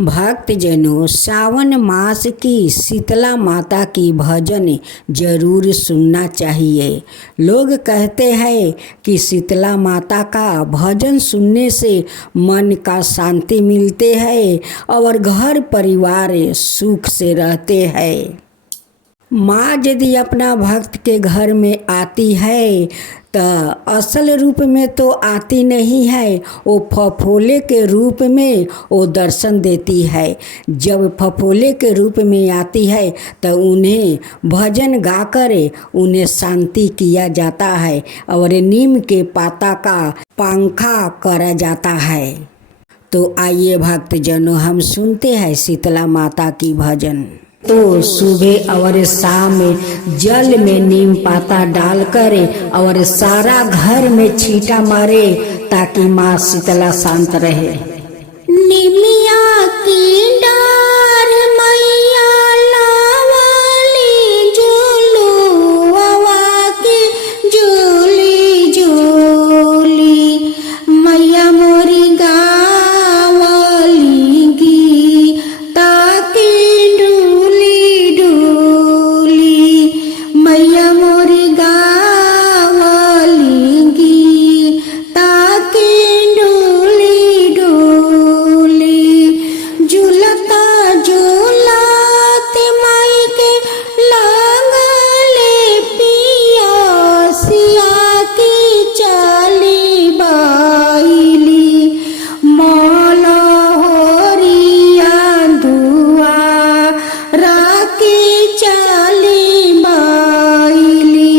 भक्तजनों, सावन मास की शीतला माता की भजन जरूर सुनना चाहिए। लोग कहते हैं कि शीतला माता का भजन सुनने से मन का शांति मिलते हैं और घर परिवार सुख से रहते हैं। माँ यदि अपना भक्त के घर में आती है तो असल रूप में तो आती नहीं है, वो फफोले के रूप में वो दर्शन देती है। जब फफोले के रूप में आती है तो उन्हें भजन गाकर उन्हें शांति किया जाता है और नीम के पाता का पंखा करा जाता है। तो आइए भक्तजनों, हम सुनते हैं शीतला माता की भजन। तो सुबह और शाम जल में नीम पाता डालकर और सारा घर में छींटा मारे ताकि माँ शीतला शांत रहे। निमिया की डार मैया लावाली झूलो आवा के झूली झूली मैया मोरी गावाली गी ताकि डूली डूली मैया मोरी गावाली गी ताकि डूली डूली झूलता झूलते माई के लागले पिया सिया की चली बाईली मौला होरिया दुआ राकी चली बाईली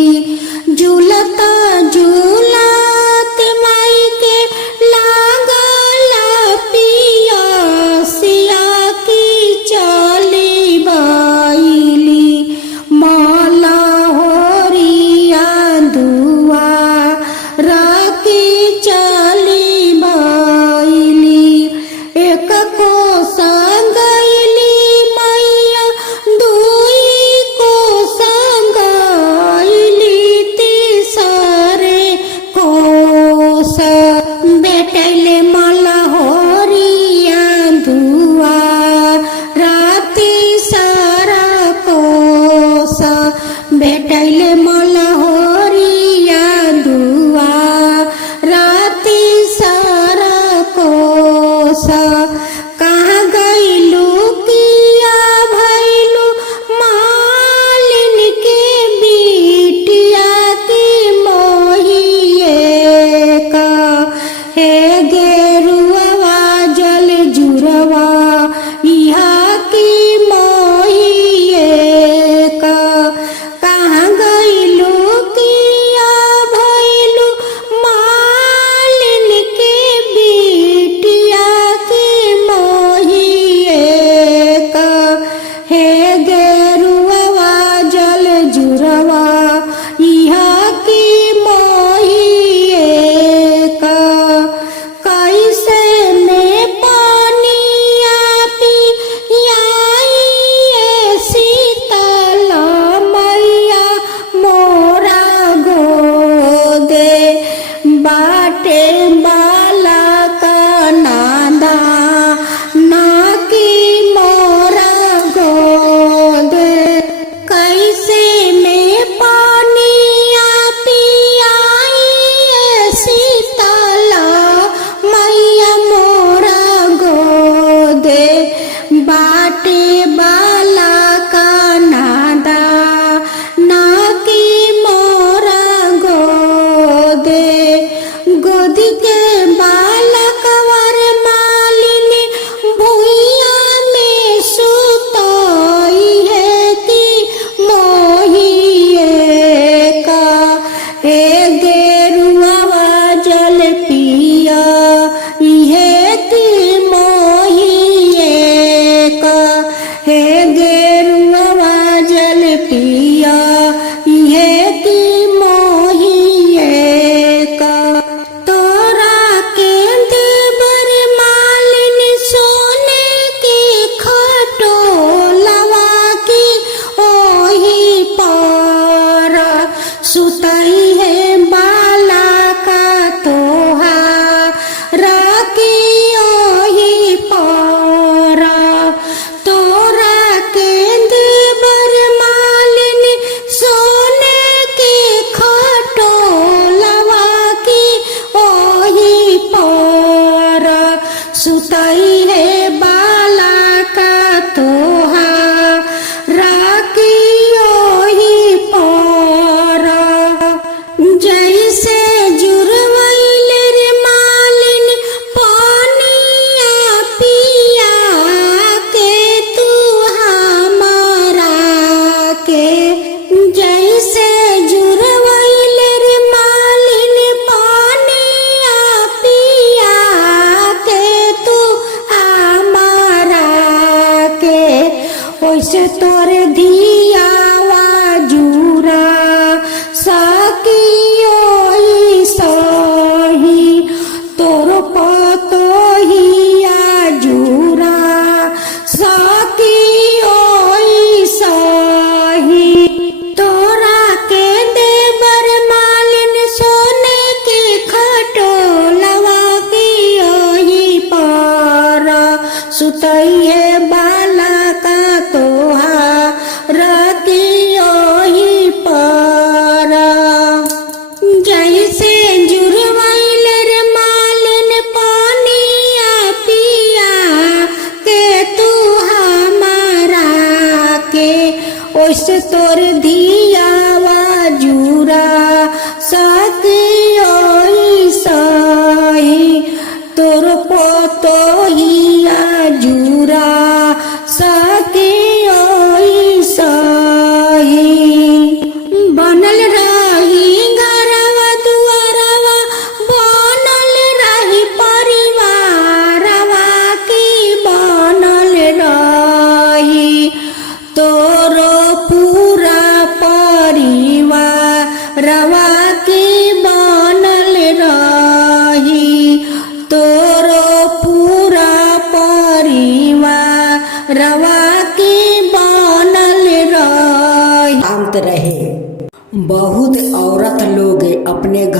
झूलता झूलते माई के लागला पिया सिया की चली बाईली मौला होरिया दुआ राकी चली बाईली एक को संगैली मैया दुई को संगैली तीसरे को बेटले माला होरिया दुआ राती सारा को बेटले माला होरिया दुआ राती सारा को कहाँ गईलू किया भैलू मालिन के बिटिया की मोहिए का हे गेरुआ जल जुरवा यहाँ की मोहिए का कहाँ गईलू किया भैलू मालिन के बिटिया की मोहिए का हे गेरुआ जल जुरवा यहाँ की मोहिए का कैसे में पानिया पियाई शीतला मैया मोरा गोदे बाटे बाला का नादा ना की मोरा गोदे कैसे में पानिया पियाई शीतला मैया मोरा गोदे बाटे बाला का नादा ना की मोरा गोदे गोदी के बालक वर मालिनी भुइया में सुताई है कि मोहिए का हे गेरुआ जल पिया ये की मोहिए का हे गेरुआ जल पिया ये की मोहिए का तोरा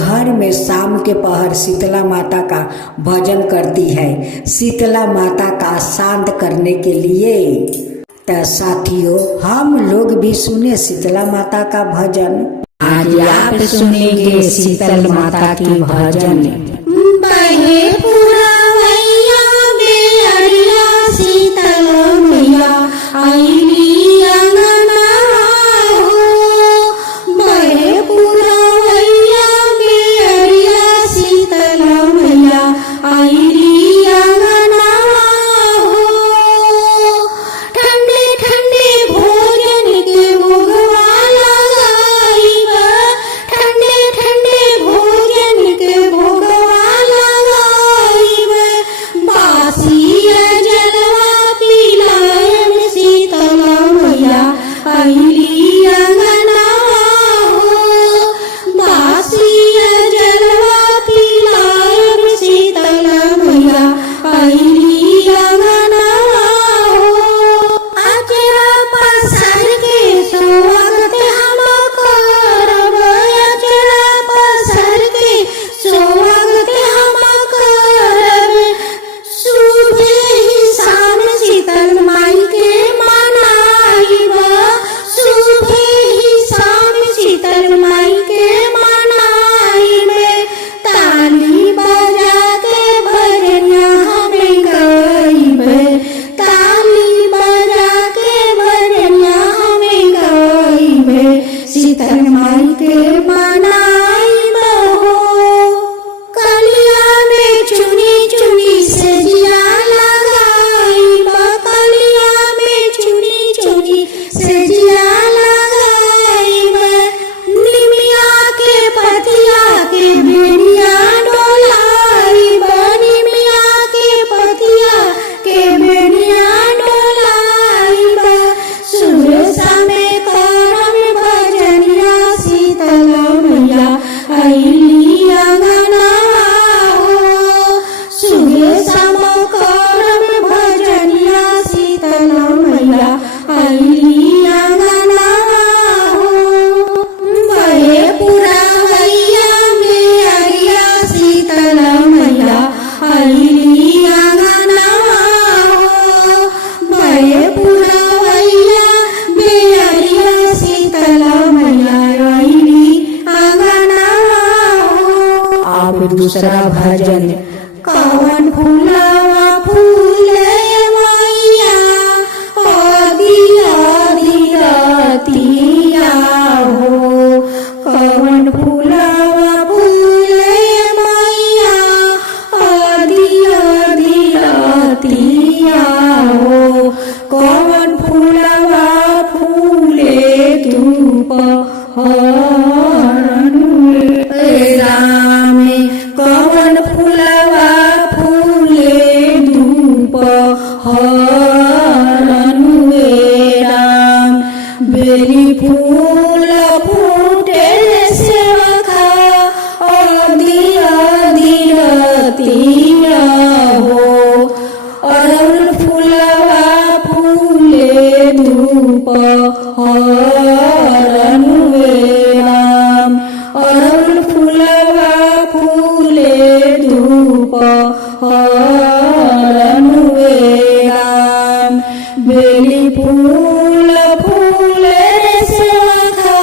घर में शाम के पहर शीतला माता का भजन करती है, शीतला माता का शांत करने के लिए। तो साथियों, हम लोग भी सुने शीतला माता का भजन। आज आप सुनेंगे शीतल माता की भजन। बहे पुरवैया बेअरिया शीतल मैया आईली अंगना हो। बहे पुरवैया बेअरिया शीतल मैया आईली अंगना हो। ठंडे ठंडे भोजन के मुगवा लगाई बा। ठंडे ठंडे भोजन के भोगवा लगाई बा। बासिया जलवा पिलायन शीतल मैया आईली अंगना हो। बासिया जलवा पिलायन शीतल मैया आईली अंगना हो। अचरा पसार के स्वागत हम करब। अचरा पसार के स्वागत हम करब। सुबह ही शाम शीतल माई के मनाइब। सुबह ही शाम शीतल माई के मनाइब। ताली बजा के भजनिया हमें गाइब। ताली बजा के भजनिया हमें गाइब। शीतल माई के मनाइब हो। कलिया में चुनी चुनी से जिया लगाइब। कलिया में चुनी चुनी से जिया लगाइब। निमिया के पतिया के बेनिया डोलाइब। निमिया के पतिया के बेनिया डोलाइब। सुरसा में करम भजनिया शीतल मैया आईली अंगना हो। सुरसा में करम भजनिया शीतल मैया आईली अंगना हो। बहे पुरवैया बेअरिया शीतल मैया आईली अंगना हो। बहे पुरवैया बेअरिया शीतल मैया आईली अंगना हो। आप दूसरा भजन। कवन फूलवा फूले मैया दिया दिया हो। कवन फूलवा फूले मैया दिया हो। कवन फूलवा फूले धूप राम। कवन फूलवा फूले धूप राम। बेली फूल फूटे सेवका दिया हो। अरहुल फूलवा फूले धूप राम। अरहुल फूलवा फूले धूप राम। बेली फूल फूले सेवका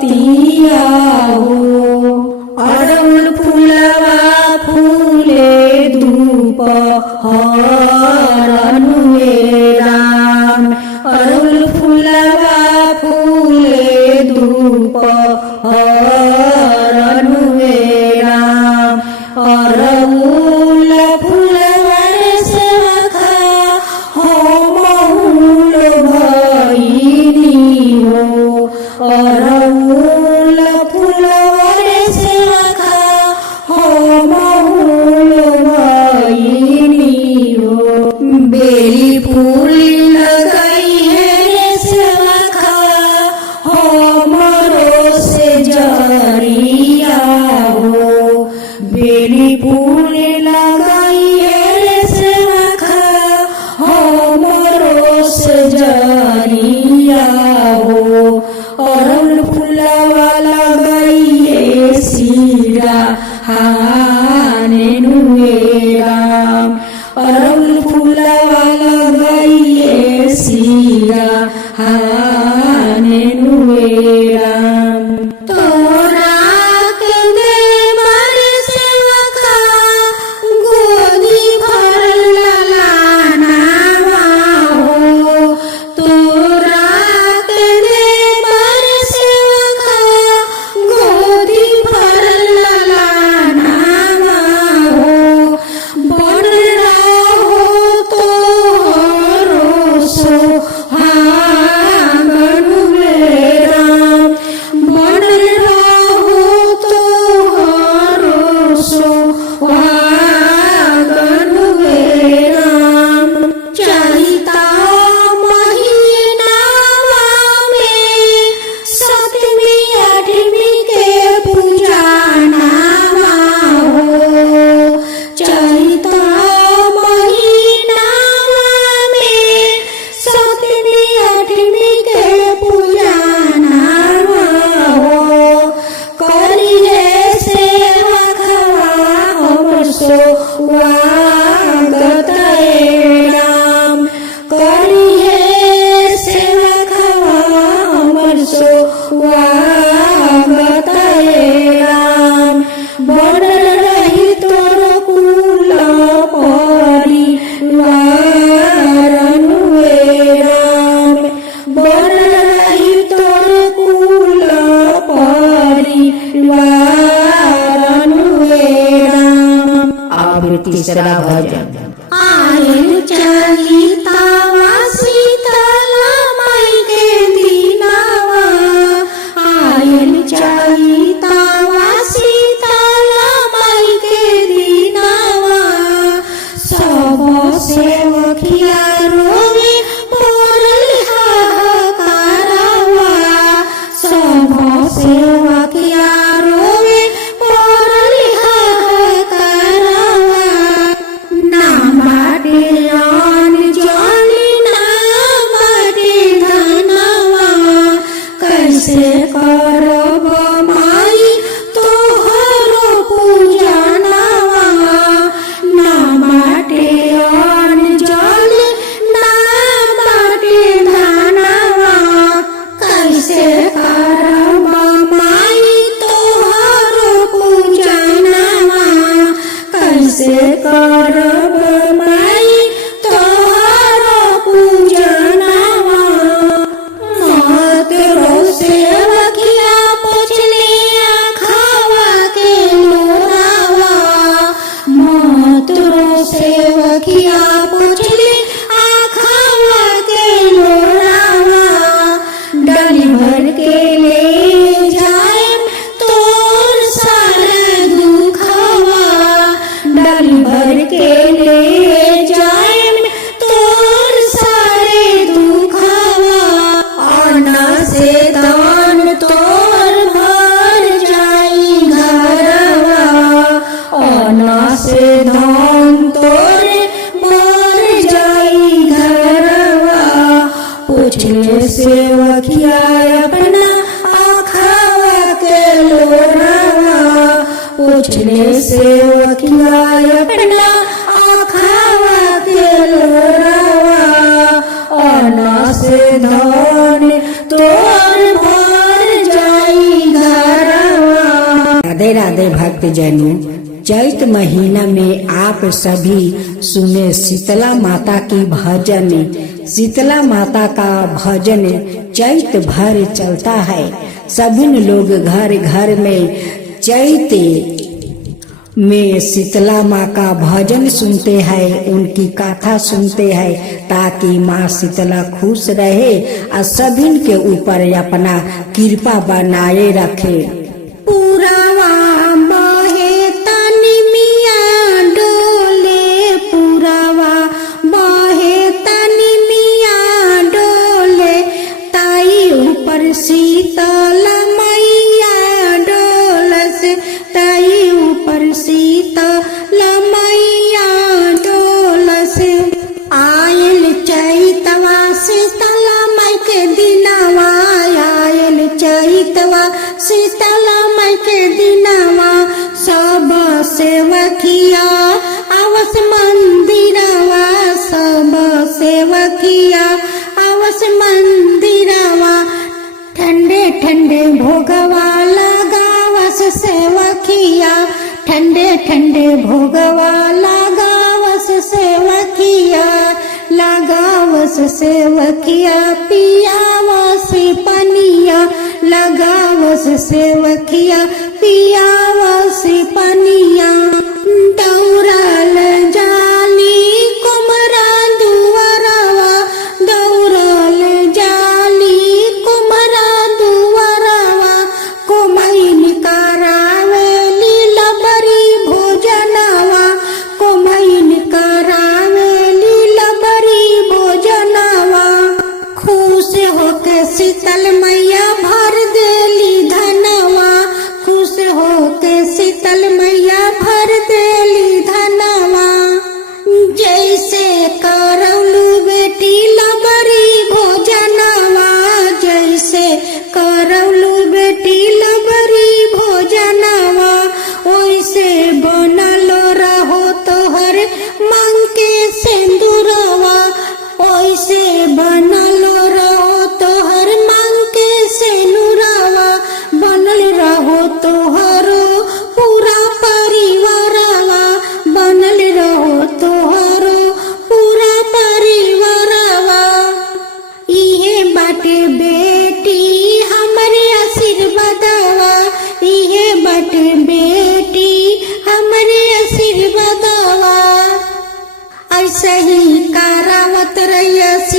दिया हो। अरहुल फूलवा फूले धूप राम। अरहुल फूलवा फूले धूप राम। अरहुल फूलवा सेवका बहुल भइनी हो। अरहुल फूलवा सेवका बहुल भइनी हो। बेली फूल लगाई है सेवका हमरो से जा तीसरा भजन। आयल चैतावा शीतला माई के दीनावा, आयल चैतावा शीतला माई के दीनावा। सब सेवकिया रोवे पोरल हाहाकारवा, सब सेवकिया रोवे पोरल हाहाकारवा। ना बाटे आन जानी ना बाटे धनवा, कैसे करब माई तोहरो पूजनवा। ना बाटे आन जानी ना बाटे धनवा, कैसे करब माई तोहरो पूजनवा। कैसे करब माई तोहरो पूजनवा। मातरो सेवकिया पूछले आखावा के लोरावा, मातरो सेवकिया पूछले आखावा के लोरावा। डाली भर के ले जाए तोर सारा दुखवा, डाली भर के ले जाए तोर सारे दुखवा। आना से दान तोर भर जाई घरवा, आना से दान तोर भर जाई घरवा। पूछले सेवकिया अपना आखावा के लोरावा, पूछले सेवकिया अपना आखावा के लोरावा। आना से धान तोर भर जाई घरवा। राधे राधे भक्तजनों, चैत महीना में आप सभी सुने शीतला माता की भजन। शीतला माता का भजन चैत भर चलता है। सभी लोग घर घर में चैत में शीतला माँ का भजन सुनते हैं, उनकी कथा सुनते हैं, ताकि माँ शीतला खुश रहे और सभी के ऊपर अपना कृपा बनाए रखे। पुरवा बहे तनि मिया डोले, पुरवा बहे तनि मिया डोले। ताई ऊपर शीतल मैया डोलस, ताई ऊपर शीतल मैया डोलस। आयल चैतवा शीतला माई के दिनवा, आयल चैतवा शीतला माई के दिनवा। सब सेवकिया आवस मंदिरवा, सब सेवकिया आवस मंदिरवा। ठंडे ठंडे भोगवा लगावस सेवकिया, ठंडे ठंडे भोगवा लगावस सेवकिया। लगावस सेवकिया पियावस पनिया, लगावस सेवकिया पियावस पनिया। दौड़ल जाली कुमरा दुवरवा, दौड़ल जाली कुमरा दुवरवा। कोमैन करावेली लबरी भोजनवा, कोमैन करावेली लबरी भोजनवा। खुश होके शीतल मैया भर देली धनवा, खुश होके शीतल मैया भर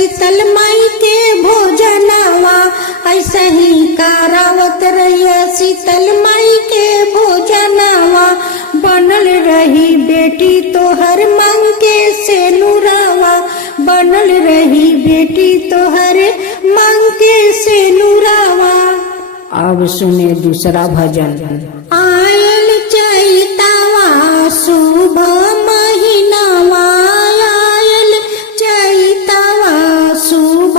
शीतल माई के भोजनवा ऐसे ही करावत रहिए शीतल माई के भोजनवा बनल रही बेटी तोहर मांग के सेनुरवा बनल रही बेटी तोहर मांग के सेनुरवा। अब सुने दूसरा भजन। आयल चैतावा शुभ महीनावा आयल चैतावा शुभ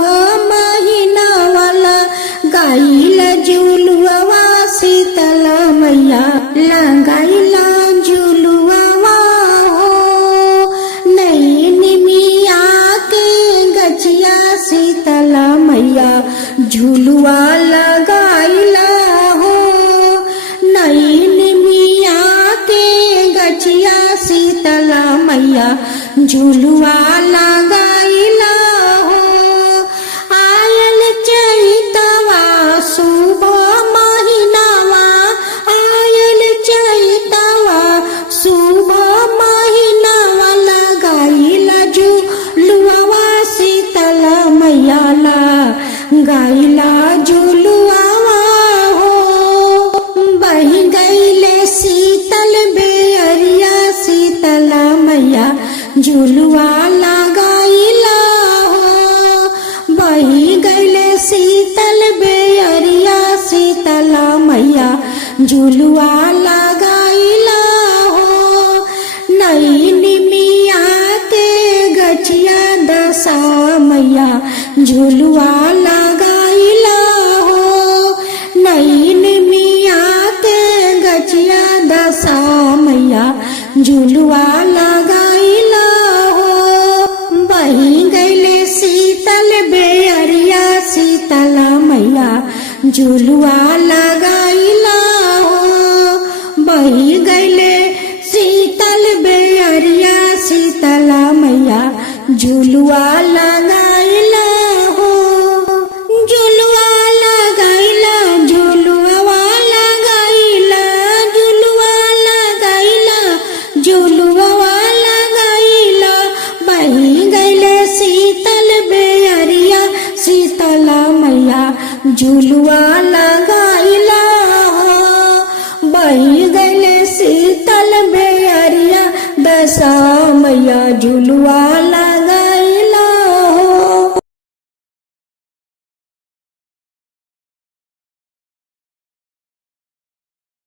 महीनावा लगाइल झुलुआ शीतल मैया लगाइल झुलुआ हो नई निमिया के गछिया शीतल मैया झुलुआ लगाइला हो नई निमिया के गछिया शीतल मैया झुलुआ लगाइला हो। आयल चैतवा शुभ महीनावा आयल चैतवा शुभ महीनावा लगाइला झुलुआ शीतल मैया गाइला झुलुआ हो बही गईले शीतल बेअरिया शीतल मैया झुलुआ लगाइला हो बही गईले शीतल बेअरिया शीतल मैया झुलुआ लगाइला हो नई निमिया के गछिया दशा मैया झुलुआ लगाइला हो नई निमिया के गछिया दशा मैया झुलुआ लगाइला हो बही गईले शीतल बेअरिया शीतल मैया झुलुआ लगाइला हो बही गईले शीतल बेअरिया शीतल मैया झुलुआ लगाइला हो झुलुआ लगाइला झुलुआ लगाइला झुलुआ लगाइला झुलुआ लगाइला बही गईले शीतल बेअरिया शीतल मैया झुलुआ लगाइला हो बही गईले शीतल बेअरिया दशा मैया झुलुआ